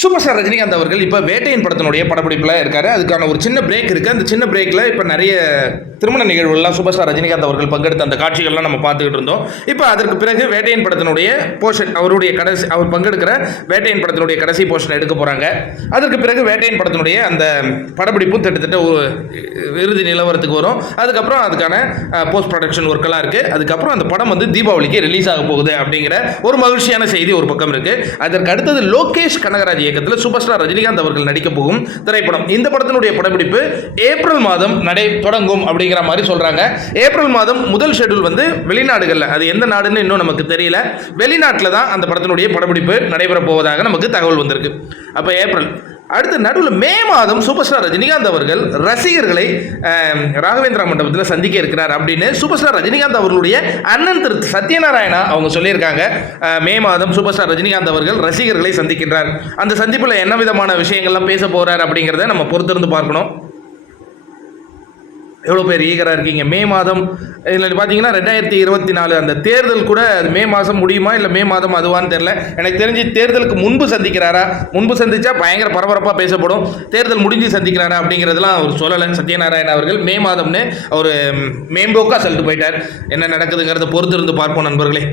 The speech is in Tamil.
சூப்பர் ஸ்டார் ரஜினிகாந்த் அவர்கள் இப்போ வேட்டையின் படத்தினுடைய படப்பிடிப்பில் இருக்காரு. அதுக்கான ஒரு சின்ன பிரேக் இருக்குது அந்த சின்ன பிரேக்கில் இப்போ நிறைய திருமண நிகழ்வுகள்லாம் சூப்பர் ஸ்டார் ரஜினிகாந்த் அவர்கள் பங்கெடுத்த அந்த காட்சிகள்லாம் நம்ம பார்த்துக்கிட்டு இருந்தோம். இப்போ அதற்கு பிறகு வேட்டையின் படத்தினுடைய போர்ஷன் அவருடைய கடைசி அவர் பங்கெடுக்கிற வேட்டையின் படத்தினுடைய கடைசி போர்ஷன் எடுக்க போகிறாங்க அதற்கு பிறகு வேட்டையின் படத்தினுடைய அந்த படப்பிடிப்பும் கிட்டத்தட்ட ஒரு இறுதி நிலவரத்துக்கு வரும். அதுக்கப்புறம் அதுக்கான போஸ்ட் ப்ரொடக்ஷன் ஒர்க்கெல்லாம் இருக்குது அதுக்கப்புறம் அந்த படம் வந்து தீபாவளிக்கு ரிலீஸ் ஆக போகுது அப்படிங்கிற ஒரு மகிழ்ச்சியான செய்தி ஒரு பக்கம் இருக்குது அதற்கு அடுத்தது லோகேஷ் கனகராஜ் இயக்கத்தில் சூப்பர் ஸ்டார் ரஜினிகாந்த் அவர்கள் நடிக்க போகும் திரைப்படம். இந்த படத்தினுடைய படப்பிடிப்பு ஏப்ரல் மாதம் நடை தொடங்கும் அப்படிங்கிற மாதிரி சொல்கிறாங்க ஏப்ரல் மாதம் முதல் ஷெட்யூல் வந்து வெளிநாடுகளில். அது எந்த நாடுன்னு இன்னும் நமக்கு தெரியல. வெளிநாட்டில் தான் அந்த படத்தினுடைய படப்பிடிப்பு நடைபெற போவதாக நமக்கு தகவல் வந்திருக்கு. அப்போ ஏப்ரல் அடுத்து நடுவில் மே மாதம் சூப்பர் ஸ்டார் ரஜினிகாந்த் அவர்கள் ரசிகர்களை ஆம், ராகவேந்திரா மண்டபத்தில் சந்திக்க இருக்கிறார் அப்படின்னு சூப்பர் ஸ்டார் ரஜினிகாந்த் அவர்களுடைய அண்ணன் திரு சத்யநாராயணா அவங்க சொல்லியிருக்காங்க. மே மாதம் சூப்பர் ஸ்டார் ரஜினிகாந்த் அவர்கள் ரசிகர்களை சந்திக்கின்றார். அந்த சந்திப்பில் என்ன விதமான விஷயங்கள்லாம் பேச போகிறார் அப்படிங்கிறத நம்ம பொறுத்திருந்து பார்க்கணும். எவ்வளோ பேர் ஈகராக இருக்கீங்க? மே மாதம் இதில் பார்த்தீங்கன்னா ரெண்டாயிரத்தி இருபத்தி நாலு அந்த தேர்தல் கூட அது மே மாதம் முடியுமா இல்லை மே மாதம் அதுவான்னு தெரில எனக்கு தெரிஞ்சு தேர்தலுக்கு முன்பு சந்திக்கிறாரா? முன்பு சந்தித்தா பயங்கர பரபரப்பாக பேசப்படும். தேர்தல் முடிஞ்சு சந்திக்கிறாரா அப்படிங்கிறதுலாம் அவர் சொல்லலை சத்யநாராயண அவர்கள் மே மாதம்னு அவர் மேம்போக்காக சொல்லிட்டு போயிட்டார். என்ன நடக்குதுங்கிறத பொறுத்திருந்து பார்ப்போம் நண்பர்களே.